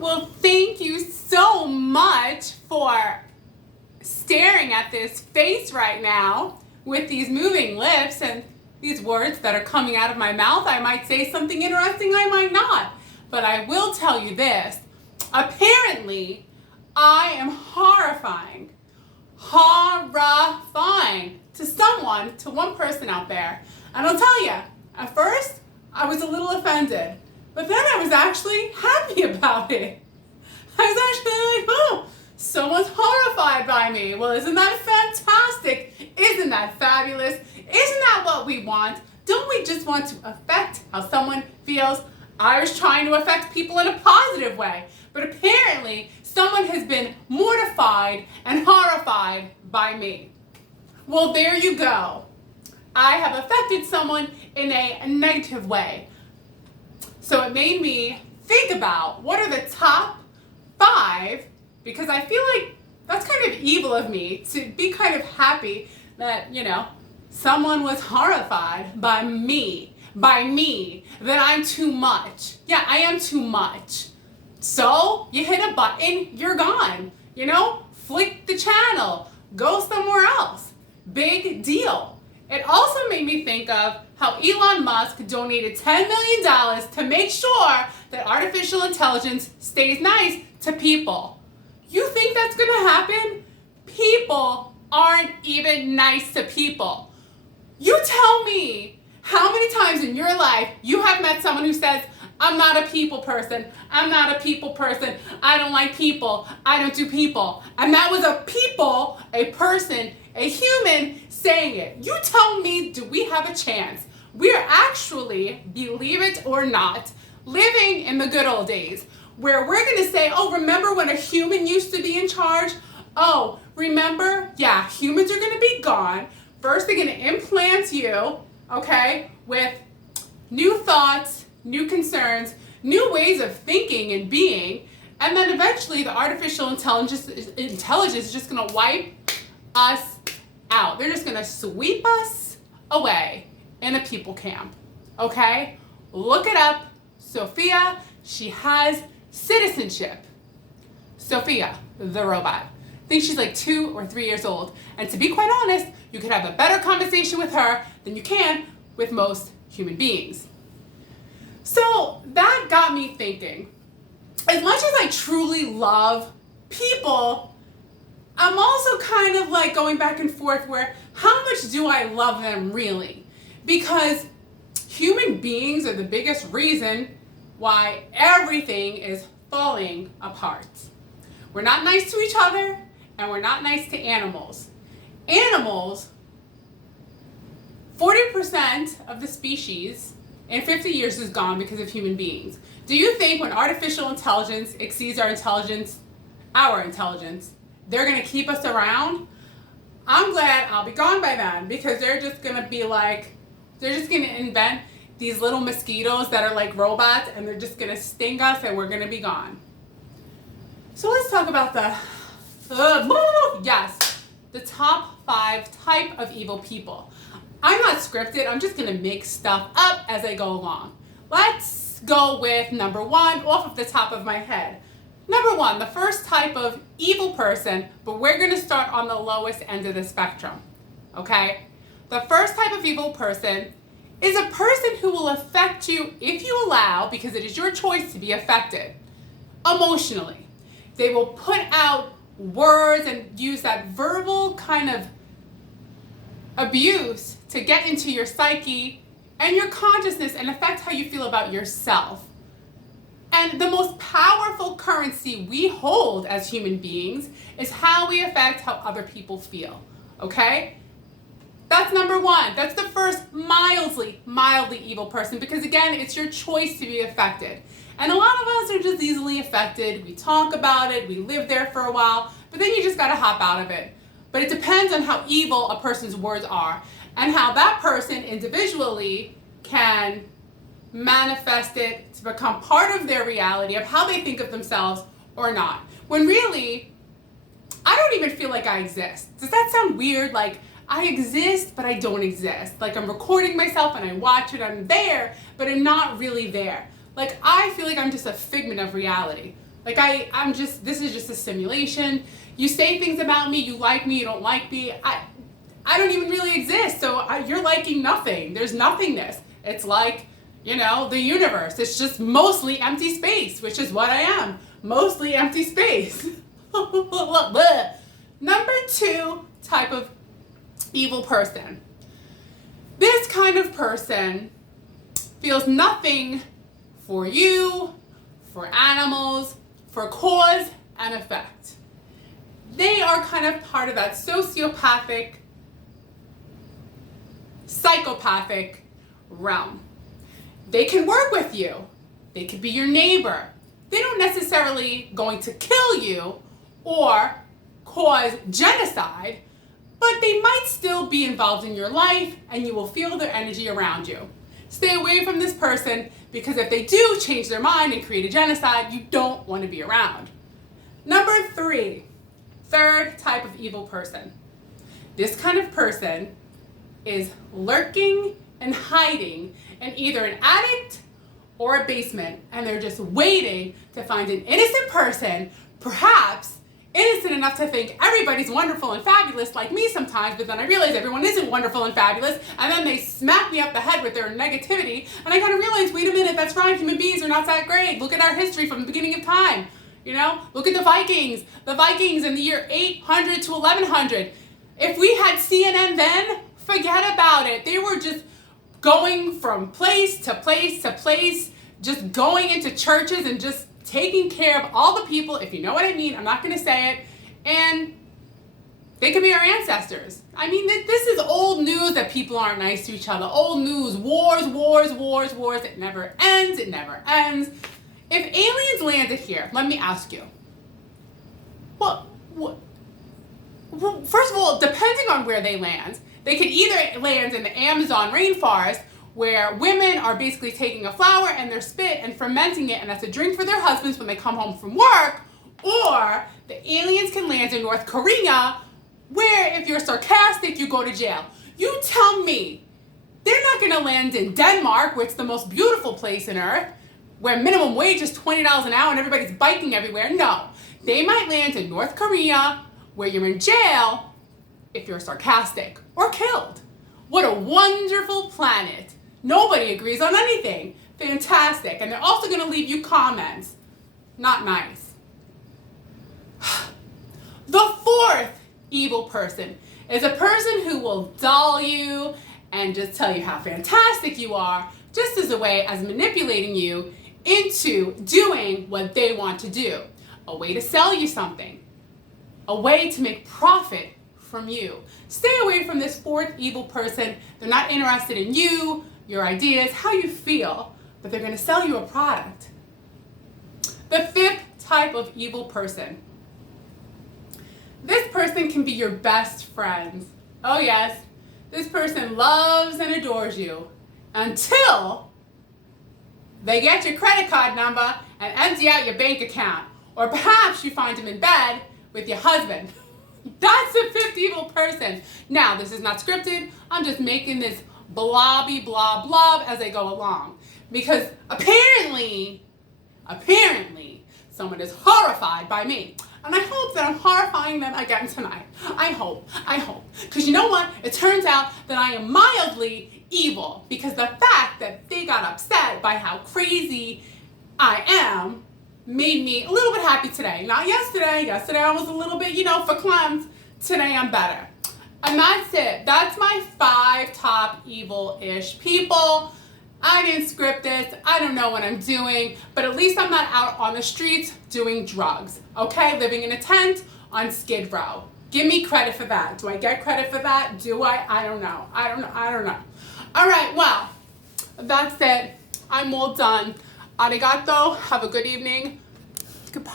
Well, thank you so much for staring at this face right now with these moving lips and these words that are coming out of my mouth. I might say something interesting, I might not. But I will tell you this. Apparently, I am horrifying to someone, to one person out there. And I'll tell you, at first, I was a little offended. But then I was actually happy about it. I was actually like, oh, someone's horrified by me. Well, isn't that fantastic? Isn't that fabulous? Isn't that what we want? Don't we just want to affect how someone feels? I was trying to affect people in a positive way. But apparently, someone has been mortified and horrified by me. Well, there you go. I have affected someone in a negative way. So it made me think about what are the top 5, because I feel like that's kind of evil of me to be kind of happy that, someone was horrified by me, that I'm too much. Yeah, I am too much. So you hit a button, you're gone. Flick the channel, go somewhere else. Big deal. It also made me think of how Elon Musk donated $10 million to make sure that artificial intelligence stays nice to people. You think that's going to happen? People aren't even nice to people. You tell me how many times in your life you have met someone who says, I'm not a people person. I'm not a people person. I don't like people. I don't do people. And that was a person, a human saying it. You tell me, do we have a chance? We are actually, believe it or not, living in the good old days where we're going to say, oh, remember when a human used to be in charge? Oh, remember? Yeah, humans are going to be gone. First, they're going to implant you, okay, with new thoughts, new concerns, new ways of thinking and being, and then eventually the artificial intelligence is just going to wipe us out. They're just going to sweep us away in a people camp, okay? Look it up. Sophia, she has citizenship. Sophia, the robot. I think she's like 2 or 3 years old. And to be quite honest, you could have a better conversation with her than you can with most human beings. So that got me thinking. As much as I truly love people, I'm also kind of like going back and forth where how much do I love them really? Because human beings are the biggest reason why everything is falling apart. We're not nice to each other and we're not nice to animals. Animals, 40% of the species in 50 years is gone because of human beings. Do you think when artificial intelligence exceeds our intelligence, they're going to keep us around? I'm glad I'll be gone by then because they're just going to invent these little mosquitoes that are like robots and they're just going to sting us and we're going to be gone. So let's talk about the top 5 type of evil people. I'm not scripted. I'm just going to make stuff up as I go along. Let's go with number 1 off of the top of my head. Number 1, the first type of evil person, but we're going to start on the lowest end of the spectrum, okay? The first type of evil person is a person who will affect you if you allow, because it is your choice to be affected, emotionally. They will put out words and use that verbal kind of abuse to get into your psyche and your consciousness and affect how you feel about yourself. And the most powerful currency we hold as human beings is how we affect how other people feel, okay? That's number 1. That's the first mildly evil person because again, it's your choice to be affected. And a lot of us are just easily affected. We talk about it, we live there for a while, but then you just gotta hop out of it. But it depends on how evil a person's words are and how that person individually can manifest it to become part of their reality of how they think of themselves or not. When really, I don't even feel like I exist. Does that sound weird? Like I exist, but I don't exist. Like I'm recording myself and I watch it, I'm there, but I'm not really there. Like I feel like I'm just a figment of reality. Like this is just a simulation. You say things about me, you like me, you don't like me. I don't even really exist, so you're liking nothing. There's nothingness. It's like, the universe. It's just mostly empty space, which is what I am. Mostly empty space. Number 2 type of evil person. This kind of person feels nothing for you, for animals, for cause and effect. They are kind of part of that sociopathic, psychopathic realm. They can work with you. They could be your neighbor. They don't necessarily going to kill you or cause genocide, but they might still be involved in your life and you will feel their energy around you. Stay away from this person, because if they do change their mind and create a genocide, you don't want to be around. Number 3, third type of evil person. This kind of person is lurking and hiding in either an attic or a basement, and they're just waiting to find an innocent person, perhaps innocent enough to think everybody's wonderful and fabulous like me sometimes, but then I realize everyone isn't wonderful and fabulous, and then they smack me up the head with their negativity, and I kind of realize, wait a minute, that's right, human beings are not that great. Look at our history from the beginning of time. Look at the Vikings in the year 800 to 1100. If we had CNN then, forget about it. They were just going from place to place to place, just going into churches and just taking care of all the people, if you know what I mean. I'm not going to say it. And they could be our ancestors. I mean, this is old news that people aren't nice to each other. Old news. Wars. It never ends. If aliens landed here, let me ask you. Well, first of all, depending on where they land, they could either land in the Amazon rainforest, where women are basically taking a flower and their spit and fermenting it, and that's a drink for their husbands when they come home from work, or the aliens can land in North Korea, where if you're sarcastic, you go to jail. You tell me, they're not gonna land in Denmark, where it's the most beautiful place on earth, where minimum wage is $20 an hour and everybody's biking everywhere. No, they might land in North Korea, where you're in jail if you're sarcastic, or killed. What a wonderful planet. Nobody agrees on anything. Fantastic. And they're also going to leave you comments. Not nice. The 4th evil person is a person who will dull you and just tell you how fantastic you are, just as a way as manipulating you into doing what they want to do. A way to sell you something. A way to make profit from you. Stay away from this 4th evil person. They're not interested in you, your ideas, how you feel, but they're going to sell you a product. The 5th type of evil person. This person can be your best friend. Oh yes, this person loves and adores you until they get your credit card number and empty out your bank account. Or perhaps you find them in bed with your husband. That's the 5th evil person. Now, this is not scripted. I'm just making this blobby blob blob as I go along. Because apparently, someone is horrified by me. And I hope that I'm horrifying them again tonight. I hope. Because you know what? It turns out that I am mildly evil. Because the fact that they got upset by how crazy I am made me a little bit happy today. Not yesterday. Yesterday I was a little bit, verklempt. Today I'm better. And that's it. That's my 5 top evil-ish people. I didn't script this. I don't know what I'm doing. But at least I'm not out on the streets doing drugs. Okay? Living in a tent on Skid Row. Give me credit for that. Do I get credit for that? Do I? I don't know. I don't know. All right. Well, that's it. I'm all done. Arigato. Have a good evening. Goodbye.